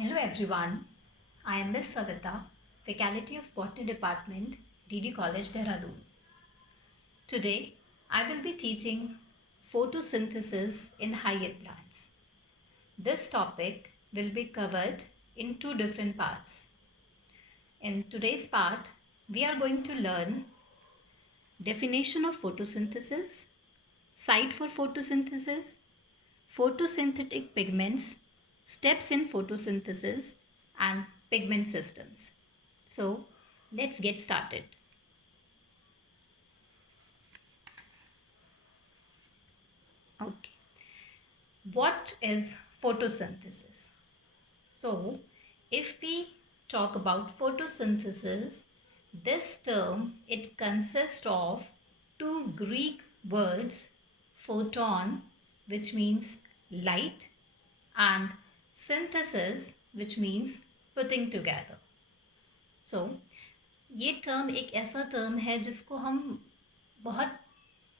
Hello everyone, I am Miss Savita, Faculty of Botany Department, DD College, Dehradun. Today, I will be teaching photosynthesis in higher plants. This topic will be covered in two different parts. In today's part, we are going to learn definition of photosynthesis, site for photosynthesis, photosynthetic pigments, steps in photosynthesis, and pigment systems. So let's get started. Okay. What is photosynthesis? So if we talk about photosynthesis, this term it consists of two Greek words, photon, which means light, and synthesis, which means putting together. So ये term एक ऐसा term है जिसको हम बहुत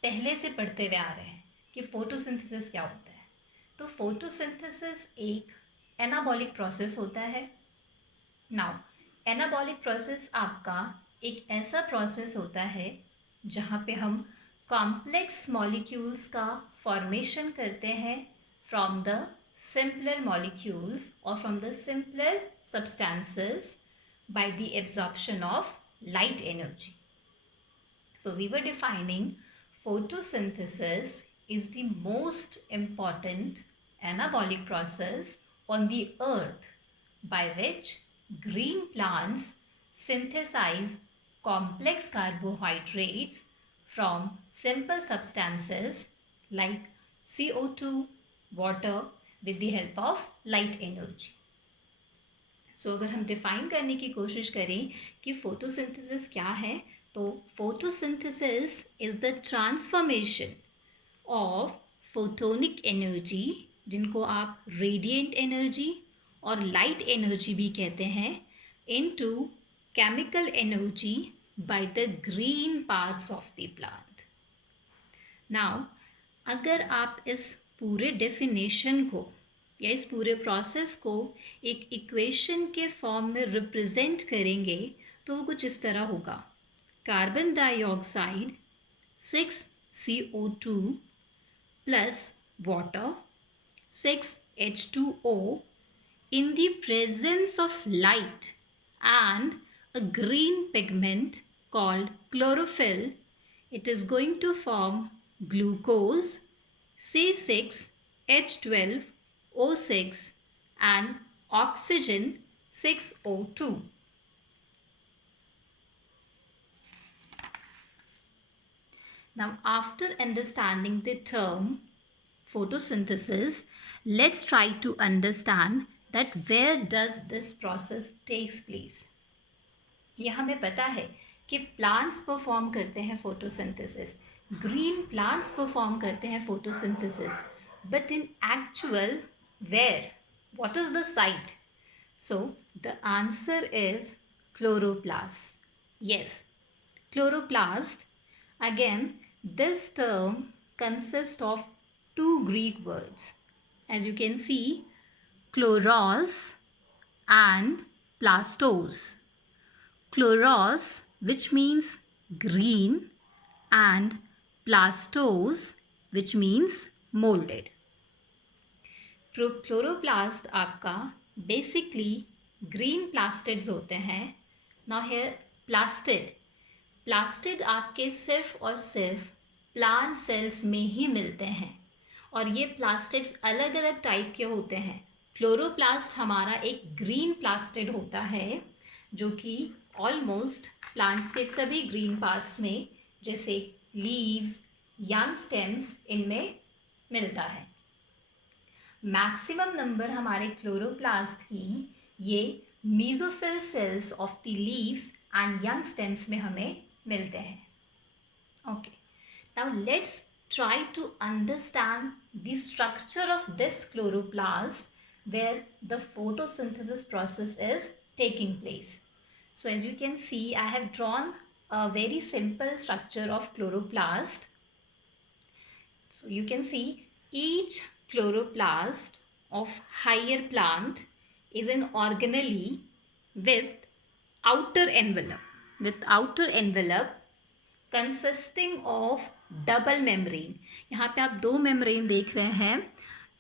पहले से पढ़ते हुए आ रहे हैं कि फोटोसिंथेसिस क्या होता है. तो फोटोसिंथेसिस एक एनाबॉलिक प्रोसेस होता है. नाउ एनाबॉलिक प्रोसेस आपका एक ऐसा प्रोसेस होता है जहाँ पे हम कॉम्प्लेक्स मॉलिक्यूल्स का फॉर्मेशन करते हैं फ्रॉम द सिंपलर मॉलिक्यूल्स और from the simpler substances by the absorption of light energy. So we were defining photosynthesis is the most important anabolic process on the earth by which green plants synthesize complex carbohydrates from simple substances like CO2, water with the help of light energy. सो अगर हम define करने की कोशिश करें कि photosynthesis क्या है, तो photosynthesis is the transformation of photonic energy, जिनको आप रेडिएंट एनर्जी और लाइट एनर्जी भी कहते हैं, into chemical energy by the green parts of the plant. Now अगर आप इस पूरे डेफिनेशन को या इस पूरे प्रोसेस को एक इक्वेशन के फॉर्म में रिप्रेजेंट करेंगे तो वो कुछ इस तरह होगा. Carbon dioxide 6CO2 plus water 6H2O in the presence of light and a green pigment called chlorophyll, it is going to form glucose C6H12 O6 and oxygen 6O2. Now after understanding the term photosynthesis, let's try to understand that where does this process takes place. ये हमें पता है कि plants perform करते हैं photosynthesis, green plants perform करते हैं photosynthesis, but in actual where? What is the site? So the answer is chloroplast. Yes, chloroplast. Again, this term consists of two Greek words. As you can see, chloros and plastos. Chloros, which means green, and plastos, which means molded. Chloroplast आपका basically green plastids होते हैं. Now here plastid आपके सिर्फ और सिर्फ plant cells में ही मिलते हैं और ये प्लास्टिड्स अलग अलग टाइप के होते हैं. क्लोरोप्लास्ट हमारा एक ग्रीन प्लास्टिड होता है जो कि ऑलमोस्ट प्लांट्स के सभी ग्रीन पार्ट्स में जैसे लीव्स, यंग स्टेम्स, इनमें मिलता है. मैक्सिमम नंबर हमारे क्लोरोप्लास्ट की ये mesophyll cells of the leaves and young stems में हमें मिलते हैं. Okay, now let's try to understand the structure of this chloroplast where the photosynthesis process is taking place. So as you can see, I have drawn a very simple structure of chloroplast. So you can see each chloroplast of higher plant is an organelle with outer envelope consisting of double membrane. यहाँ पे आप दो membrane देख रहे हैं.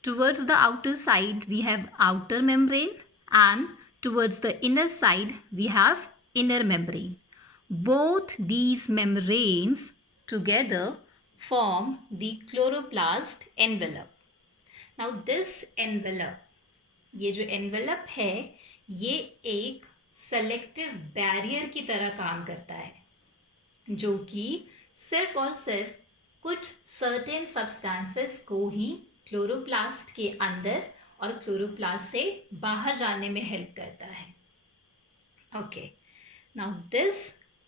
Towards the outer side we have outer membrane and towards the inner side we have inner membrane. Both these membranes together form the chloroplast envelope. Now this envelope, ये जो envelope है ये एक selective barrier की तरह काम करता है, जो कि सिर्फ और सिर्फ कुछ सर्टेन सब्सटेंसेस को ही क्लोरोप्लास्ट के अंदर और क्लोरोप्लास्ट से बाहर जाने में हेल्प करता है. Okay, now this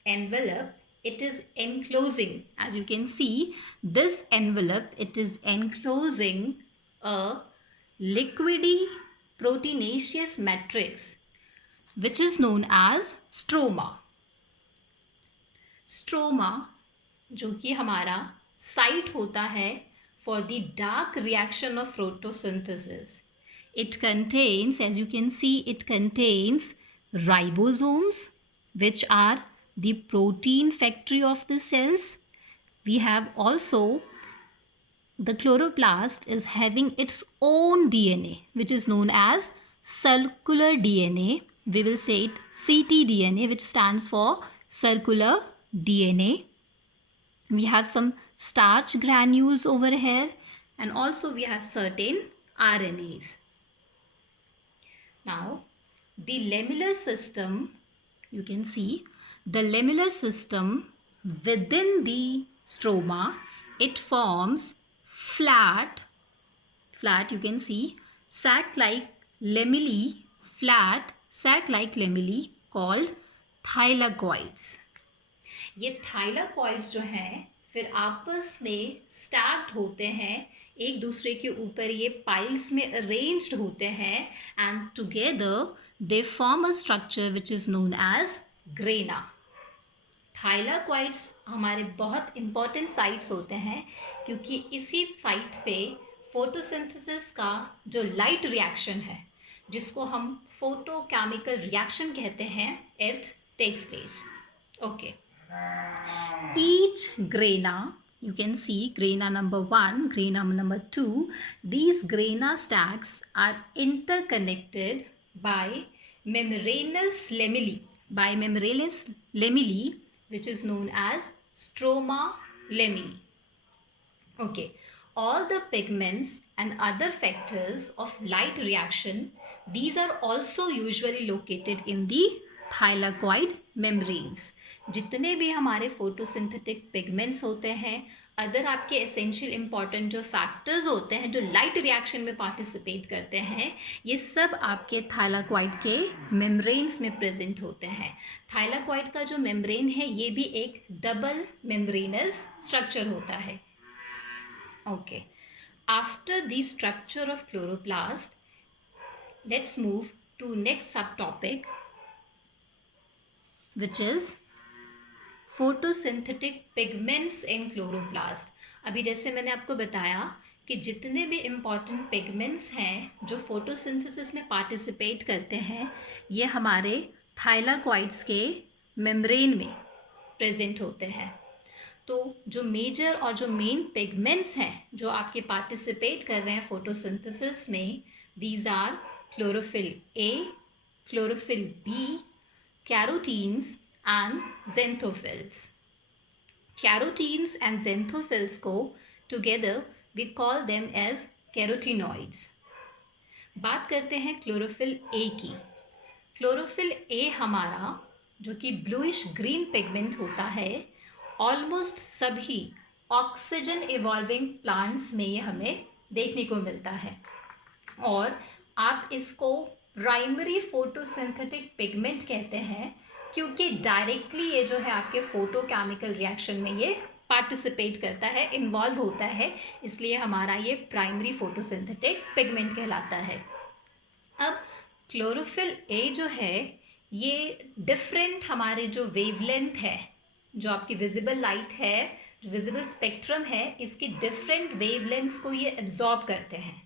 envelope it is enclosing, as you can see, this envelope, it is enclosing a liquidy proteinaceous matrix which is known as stroma. Stroma जो कि हमारा साइट होता है for the dark reaction of photosynthesis. It contains, as you can see, it contains ribosomes which are the protein factory of the cells. We have also the chloroplast is having its own DNA which is known as circular DNA. We will say it ctDNA, which stands for circular DNA. We have some starch granules over here and also we have certain RNAs. Now the lamellar system, you can see the lamellar system within the stroma, it forms flat, you can see sac-like lamellae, flat sac-like lamellae called thylakoids. ये thylakoids जो हैं फिर आपस में stacked होते हैं, एक दूसरे के ऊपर ये पाइल्स में अरेंज्ड होते हैं and together they form a structure which is known as grana. Thylakoids हमारे बहुत इंपॉर्टेंट साइट्स होते हैं क्योंकि इसी साइट पे फोटोसिंथेसिस का जो लाइट रिएक्शन है, जिसको हम फोटोकेमिकल रिएक्शन कहते हैं, it takes place. Okay, each grana, you can see grana number 1, grana number 2, these grana stacks are interconnected by membranous lamellae, which is known as stroma lamellae. Okay, all the pigments and other factors of light reaction, these are also usually located in the thylakoid membranes. जितने भी हमारे photosynthetic pigments होते हैं, other आपके essential important जो factors होते हैं जो लाइट रिएक्शन में पार्टिसिपेट करते हैं, ये सब आपके थाइलाकॉइड के मेम्ब्रेन्स में प्रेजेंट होते हैं. थाइलाकॉइड का जो मेम्ब्रेन है ये भी एक डबल मेम्ब्रेनस स्ट्रक्चर होता है. Okay, after the structure of chloroplast, let's move to next sub topic which is photosynthetic pigments in chloroplast. अभी जैसे मैंने आपको बताया कि जितने भी इम्पॉर्टेंट पिगमेंट्स हैं जो फोटोसिंथेसिस में पार्टिसिपेट करते हैं, ये हमारे थाइलाकॉइड्स के मेम्ब्रेन में प्रेजेंट होते हैं. तो जो मेजर और जो मेन पिगमेंट्स हैं जो आपके पार्टिसिपेट कर रहे हैं फोटोसिंथेसिस में, these are chlorophyll A, chlorophyll B, carotenes and xanthophylls. Carotenes and xanthophylls को together we call them as carotenoids. बात करते हैं क्लोरोफिल ए की. क्लोरोफिल ए हमारा जो कि ब्लूइश ग्रीन पिगमेंट होता है, ऑलमोस्ट सभी ऑक्सीजन इवॉल्विंग प्लांट्स में ये हमें देखने को मिलता है और आप इसको प्राइमरी फोटोसिंथेटिक पिगमेंट कहते हैं क्योंकि डायरेक्टली ये जो है आपके फोटोकेमिकल रिएक्शन में ये पार्टिसिपेट करता है, इन्वॉल्व होता है, इसलिए हमारा ये प्राइमरी फोटोसिंथेटिक पिगमेंट कहलाता है. अब क्लोरोफिल ए जो है ये डिफरेंट हमारे जो वेवलेंथ है, जो आपकी विजिबल लाइट है, जो विजिबल स्पेक्ट्रम है, इसकी डिफरेंट वेवलेंथ्स को ये एब्जॉर्ब करते हैं.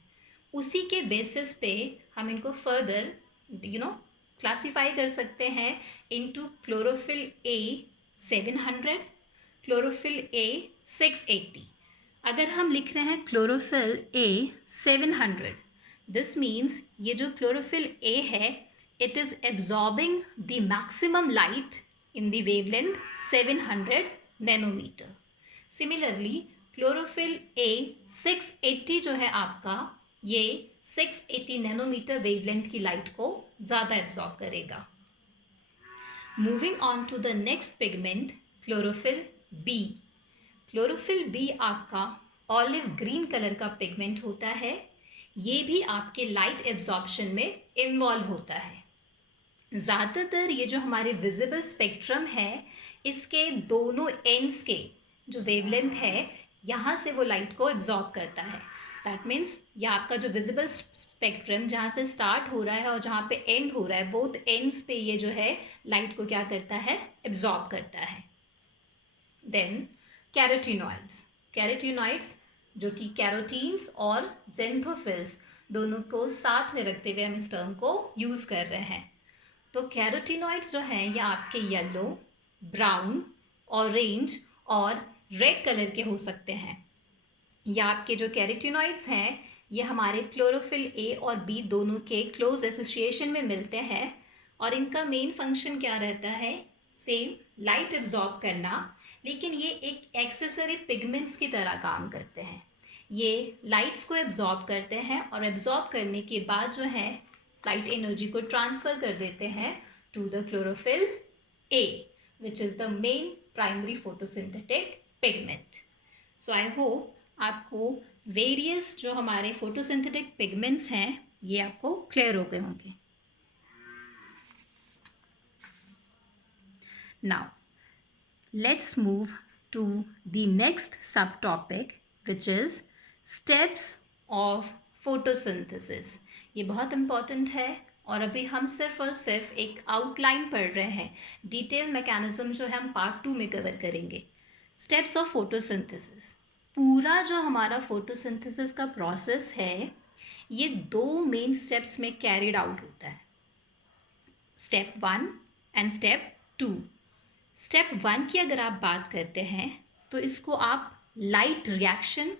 उसी के बेसिस पे हम इनको फर्दर क्लासीफाई कर सकते हैं into chlorophyll A 700, chlorophyll a 680. अगर हम लिख रहे हैं क्लोरोफिल ए 700, दिस मीन्स ये जो क्लोरोफिल ए है, it is absorbing the maximum light in the wavelength 700 nanometre. Similarly chlorophyll a 680 जो है आपका, ये 680 नैनोमीटर वेवलेंथ की लाइट को ज़्यादा एब्जॉर्ब करेगा. Moving on to the next pigment, chlorophyll B. Chlorophyll B आपका ऑलिव ग्रीन कलर का पिगमेंट होता है. ये भी आपके लाइट एब्जॉर्प्शन में इन्वॉल्व होता है. ज़्यादातर ये जो हमारे विजिबल स्पेक्ट्रम है, इसके दोनों एंड्स के जो वेवलेंथ है, यहाँ से वो लाइट को एब्जॉर्ब करता है. दैट मीन्स ये आपका जो विजिबल स्पेक्ट्रम जहाँ से स्टार्ट हो रहा है और जहाँ पे एंड हो रहा है, बोथ एंड्स पे ये जो है लाइट को क्या करता है, एब्जॉर्ब करता है. Then carotenoids. कैरोटीनॉइड्स जो कि कैरोटीन्स और ज़ेंथोफिल्स दोनों को साथ में रखते हुए हम इस टर्म को यूज़ कर रहे हैं. तो कैरोटीनॉइड्स जो हैं ये आपके येलो, ब्राउन, ऑरेंज और रेड कलर के हो सकते हैं. या आपके जो कैरोटीनॉइड्स हैं ये हमारे क्लोरोफिल ए और बी दोनों के क्लोज एसोसिएशन में मिलते हैं. और इनका मेन फंक्शन क्या रहता है, सेम लाइट एब्जॉर्ब करना, लेकिन ये एक एक्सेसरी पिगमेंट्स की तरह काम करते हैं. ये लाइट्स को एब्जॉर्ब करते हैं और एब्जॉर्ब करने के बाद जो है लाइट एनर्जी को ट्रांसफ़र कर देते हैं to the chlorophyll A, which is the main primary photosynthetic pigment. So I hope आपको वेरियस जो हमारे फोटोसिंथेटिक पिगमेंट्स हैं ये आपको क्लियर हो गए होंगे. Now let's move to the next subtopic, which is steps of photosynthesis. ये बहुत इम्पॉर्टेंट है और अभी हम सिर्फ और सिर्फ एक आउटलाइन पढ़ रहे हैं. डिटेल मैकेनिज्म जो है हम पार्ट 2 में कवर करेंगे. Steps of photosynthesis. पूरा जो हमारा फोटोसिंथेसिस का प्रोसेस है ये 2 मेन स्टेप्स में कैरिड आउट होता है, स्टेप 1 एंड स्टेप 2. स्टेप 1 की अगर आप बात करते हैं तो इसको आप लाइट रिएक्शन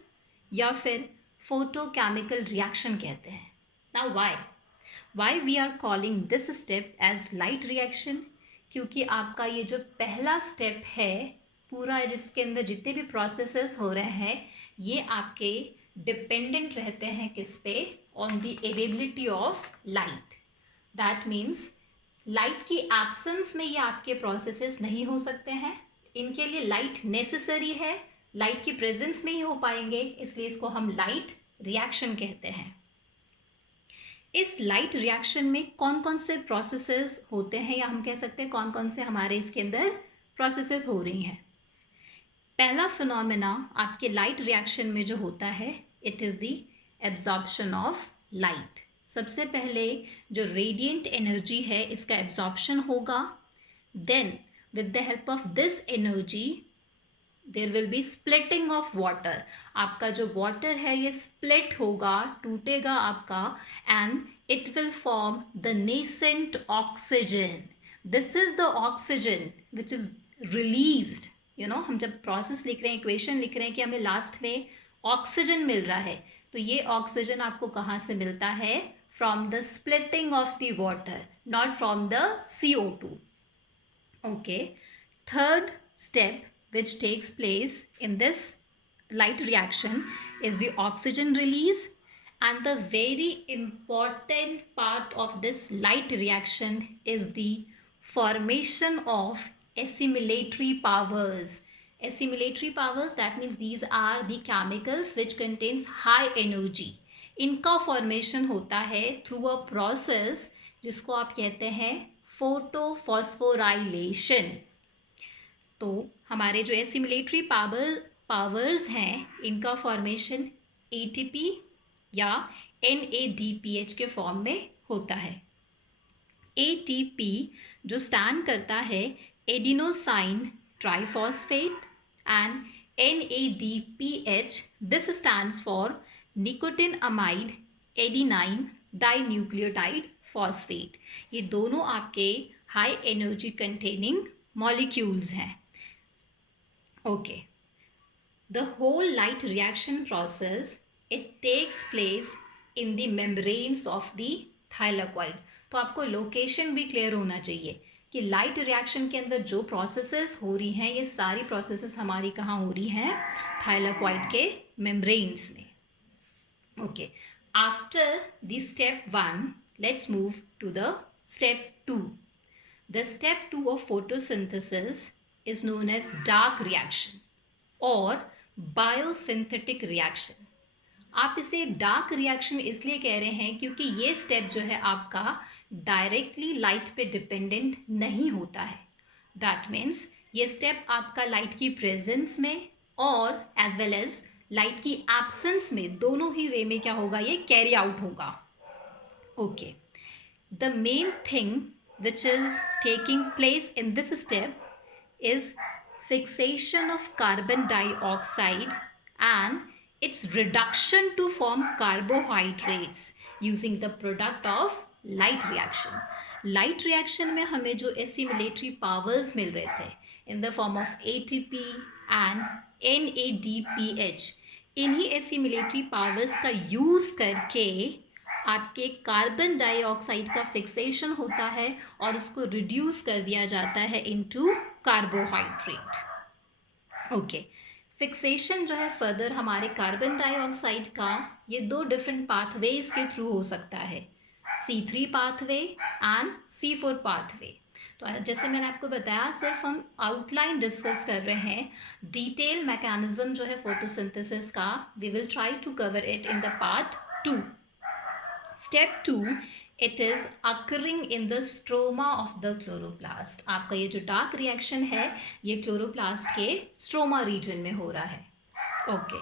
या फिर फोटोकेमिकल रिएक्शन कहते हैं. Now why we are calling this step as light reaction, क्योंकि आपका ये जो पहला स्टेप है पूरा, जिसके अंदर जितने भी प्रोसेसेस हो रहे हैं ये आपके डिपेंडेंट रहते हैं किस पे, on the availability of light. That means light की एब्सेंस में ये आपके प्रोसेसेस नहीं हो सकते हैं. इनके लिए लाइट नेसेसरी है, लाइट की प्रेजेंस में ही हो पाएंगे, इसलिए इसको हम लाइट रिएक्शन कहते हैं. इस लाइट रिएक्शन में कौन कौन से प्रोसेसेस होते हैं, या हम कह सकते हैं कौन कौन से हमारे इसके अंदर प्रोसेसेस हो रही हैं. पहला फिनोमेना आपके लाइट रिएक्शन में जो होता है, it is the absorption of light. सबसे पहले जो रेडिएंट एनर्जी है इसका एब्जॉर्प्शन होगा. Then with the help of this energy there will be splitting of water. आपका जो वाटर है ये स्प्लिट होगा, टूटेगा आपका, and it will form the nascent oxygen. This is the oxygen which is released. हम जब प्रोसेस लिख रहे हैं, इक्वेशन लिख रहे हैं कि हमें लास्ट में ऑक्सीजन मिल रहा है, तो ये ऑक्सीजन आपको कहाँ से मिलता है, from the splitting of the water, not from the CO2. Okay. Third step which takes place in this light reaction is the oxygen release, and the very important part of this light reaction is the formation of assimilatory powers. Assimilatory powers, that means these are the chemicals which contains high energy. इनका formation होता है through a process जिसको आप कहते हैं photophosphorylation. तो हमारे जो एसिमिलेटरी पावर्स हैं इनका फॉर्मेशन ATP या NADPH के फॉर्म में होता है. ATP जो स्टैंड करता है adenosine triphosphate, and NADPH this stands for nicotine amide adenine dinucleotide phosphate, ये दोनों आपके हाई एनर्जी कंटेनिंग मॉलिक्यूल्स हैं. Okay, the whole light reaction process it takes place in the membranes of the thylakoid. तो आपको location भी clear होना चाहिए कि लाइट रिएक्शन के अंदर जो प्रोसेसेस हो रही हैं ये सारी प्रोसेसेस हमारी कहाँ हो रही हैं, थाइलाकॉइड के मेम्ब्रेन्स में. Okay, after the step 1 let's move to the step 2. The step 2 of photosynthesis is known as dark reaction or biosynthetic reaction. आप इसे डार्क रिएक्शन इसलिए कह रहे हैं क्योंकि ये स्टेप जो है आपका डायरेक्टली लाइट पे डिपेंडेंट नहीं होता है. दैट मीन्स ये स्टेप आपका लाइट की प्रेजेंस में और एज वेल एज लाइट की एब्सेंस में, दोनों ही वे में क्या होगा, ये कैरी आउट होगा. Okay, the main thing which is taking place in this step is fixation of carbon dioxide and its reduction to form carbohydrates using the product of light reaction. Light reaction में हमें जो assimilatory powers मिल रहे थे in the form of ATP and NADPH, इन्हीं assimilatory powers का use करके आपके carbon dioxide का फिक्सेशन होता है और उसको रिड्यूस कर दिया जाता है इनटू कार्बोहाइड्रेट. ओके, फिक्सेशन जो है फर्दर हमारे कार्बन डाइऑक्साइड का ये 2 डिफरेंट पाथवेज के थ्रू हो सकता है, C3 pathway and C4 pathway. तो जैसे मैंने आपको बताया, सिर्फ हम आउटलाइन डिस्कस कर रहे हैं, डिटेल मैकेनिज्म जो है फोटोसिंथेसिस का we will try to cover it in the part 2. Step 2, it is occurring in the stroma of the chloroplast. आपका ये जो डार्क रिएक्शन है ये क्लोरोप्लास्ट के स्ट्रोमा रीजन में हो रहा है. Okay,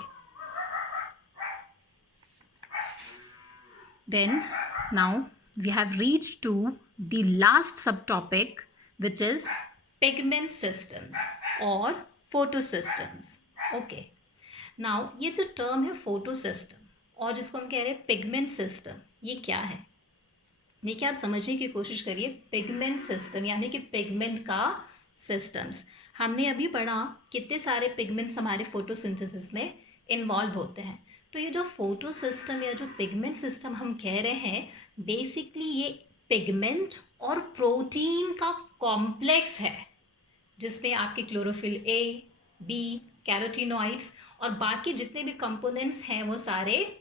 then now we have reached to the last subtopic which is pigment systems or photosystems. Okay, now ये जो टर्म है photosystem और जिसको हम कह रहे हैं पिगमेंट सिस्टम, ये क्या है? देखिए, आप समझने की कोशिश करिए. पिगमेंट सिस्टम यानी कि पिगमेंट का सिस्टम्स. हमने अभी पढ़ा कितने सारे पिगमेंट्स हमारे फोटोसिंथेसिस में इन्वॉल्व होते हैं. तो ये जो फोटो सिस्टम या जो पिगमेंट सिस्टम हम कह रहे हैं, बेसिकली ये पिगमेंट और प्रोटीन का कॉम्प्लेक्स है जिसमें आपके क्लोरोफिल ए, बी, कैरोटीनॉइड्स और बाकी जितने भी कंपोनेंट्स हैं वो सारे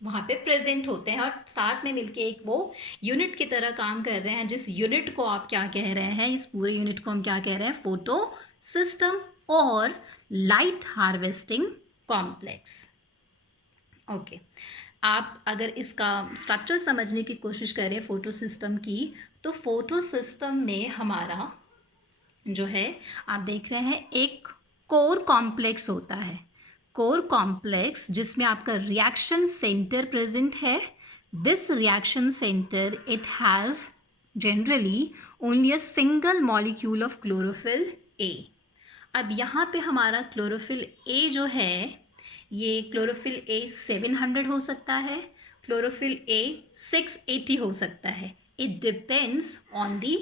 वहाँ पे प्रेजेंट होते हैं और साथ में मिलके एक वो यूनिट की तरह काम कर रहे हैं, जिस यूनिट को आप क्या कह रहे हैं, इस पूरे यूनिट को हम क्या कह रहे हैं, फोटो सिस्टम और लाइट हार्वेस्टिंग कॉम्प्लेक्स. ओके, आप अगर इसका स्ट्रक्चर समझने की कोशिश करें फोटो सिस्टम की, तो फोटो सिस्टम में हमारा जो है आप देख रहे हैं एक कोर कॉम्प्लेक्स होता है. कोर कॉम्प्लेक्स जिसमें आपका रिएक्शन सेंटर प्रेजेंट है. This reaction centre it has generally only a single molecule of chlorophyll a. अब यहाँ पे हमारा क्लोरोफिल ए जो है, ये क्लोरोफिल ए 700 हो सकता है, क्लोरोफिल ए 680 हो सकता है. It depends on the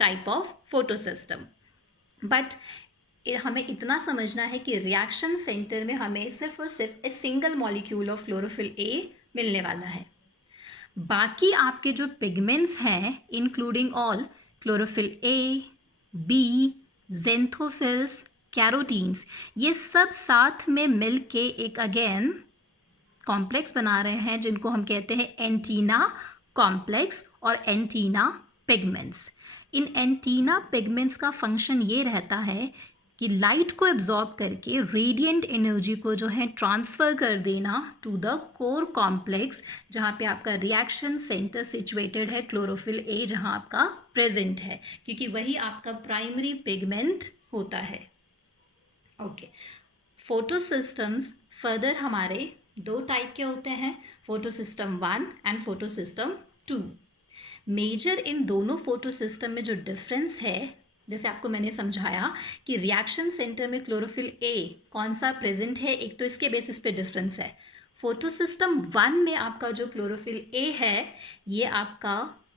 type of photosystem. But हमें इतना समझना है कि रिएक्शन सेंटर में हमें सिर्फ और सिर्फ a single molecule of chlorophyll a मिलने वाला है. बाकी आपके जो पिगमेंट्स हैं including all chlorophyll a, b, xanthophylls, carotenes, ये सब साथ में मिल के एक अगेन कॉम्प्लेक्स बना रहे हैं जिनको हम कहते हैं एंटीना कॉम्प्लेक्स और एंटीना पिगमेंट्स. इन एंटीना पिगमेंट्स का फंक्शन ये रहता है कि लाइट को एब्जॉर्ब करके रेडिएंट एनर्जी को जो है ट्रांसफ़र कर देना टू द कोर कॉम्प्लेक्स, जहाँ पे आपका रिएक्शन सेंटर सिचुएटेड है, क्लोरोफिल ए जहाँ आपका प्रेजेंट है, क्योंकि वही आपका प्राइमरी पिगमेंट होता है. ओके, फोटो सिस्टम्स फर्दर हमारे 2 टाइप के होते हैं, photo system 1 and photo system 2. Major इन दोनों फोटो सिस्टम में जो डिफरेंस है, जैसे आपको मैंने समझाया कि रिएक्शन सेंटर में क्लोरोफिल ए कौन सा प्रेजेंट है, एक तो इसके बेसिस पे डिफरेंस है. फोटो सिस्टम 1 में आपका जो क्लोरोफिल ए है ये आपका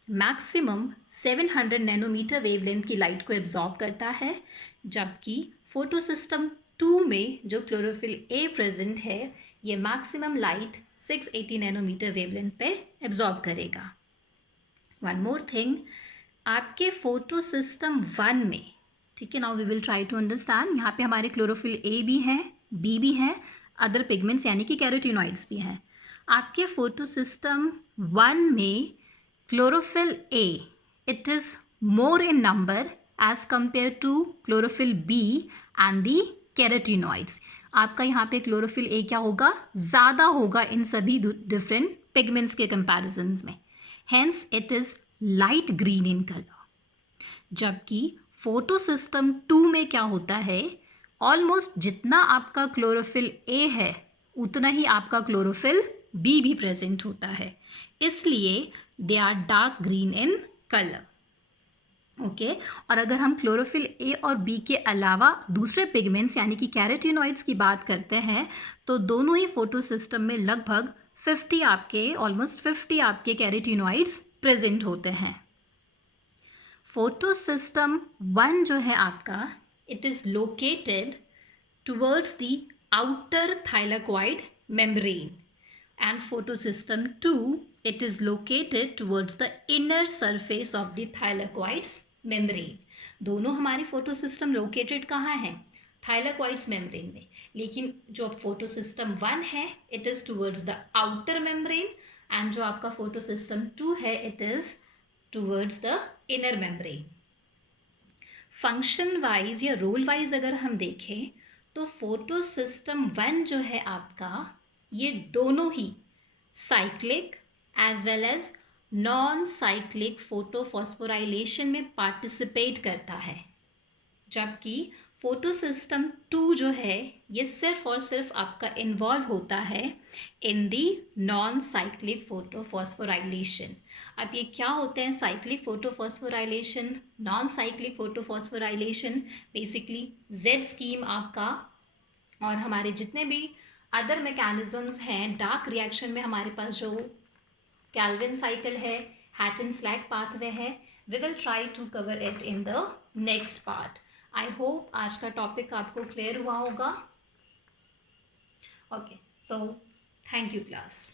मैक्सिमम 700 नैनोमीटर वेवलेंथ की लाइट को एब्जॉर्ब करता है, जबकि फोटोसिस्टम 2 में जो क्लोरोफिल ए प्रेजेंट है ये मैक्सिमम लाइट 680 नैनोमीटर वेवलेंथ पे एब्जॉर्ब करेगा। वन मोर थिंग, आपके फोटोसिस्टम 1 में, ठीक है, now we will try to understand. यहाँ पे हमारे क्लोरोफिल ए भी है, बी भी है, अदर पिगमेंट्स यानी कि कैरोटीनॉइड्स भी हैं। आपके फोटोसिस्टम 1 में chlorophyll A, it is more in number as compared to chlorophyll B and the carotenoids. आपका यहाँ पे chlorophyll A क्या होगा, ज़्यादा होगा इन सभी डिफरेंट पिगमेंट्स के कंपैरिजन में, hence it is light green in color. जबकि फोटोसिस्टम 2 में क्या होता है, ऑलमोस्ट जितना आपका क्लोरोफिल ए है उतना ही आपका क्लोरोफिल बी भी प्रेजेंट होता है, इसलिए they are dark green in colour. Okay, और अगर हम क्लोरोफिल ए और बी के अलावा दूसरे पिगमेंट्स यानी कि कैरोटीनॉइड्स की बात करते हैं तो दोनों ही फोटोसिस्टम में लगभग 50 ऑलमोस्ट 50 आपके कैरोटीनॉइड्स प्रेजेंट होते हैं। फोटोसिस्टम 1 जो है आपका, it is located towards the outer thylakoid membrane, and photosystem 2 it is located towards the inner surface of the thylakoids membrane. दोनों हमारी फोटोसिस्टम लोकेटेड कहाँ है, थाइलाकॉइड्स मेम्ब्रेन में, लेकिन जो फोटोसिस्टम 1 है it is towards the outer membrane and जो आपका फोटोसिस्टम 2 है it is towards the inner membrane. Function wise या रोल वाइज अगर हम देखें तो फोटोसिस्टम 1 जो है आपका, ये दोनों ही cyclic as well as non cyclic photophosphorylation में पार्टिसिपेट करता है, जबकि फोटोसिस्टम 2 जो है ये सिर्फ और सिर्फ आपका इन्वॉल्व होता है in the non cyclic photophosphorylation. अब ये क्या होते हैं cyclic photophosphorylation, non cyclic photophosphorylation? Basically Z scheme आपका और हमारे जितने भी अदर मैकेनिज्म्स हैं डार्क रिएक्शन में, हमारे पास जो कैल्विन साइकिल है, हैटन-स्लैक पाथवे है, we will try to cover it in the next part. I hope आज का टॉपिक आपको क्लियर हुआ होगा। Okay, so thank you class.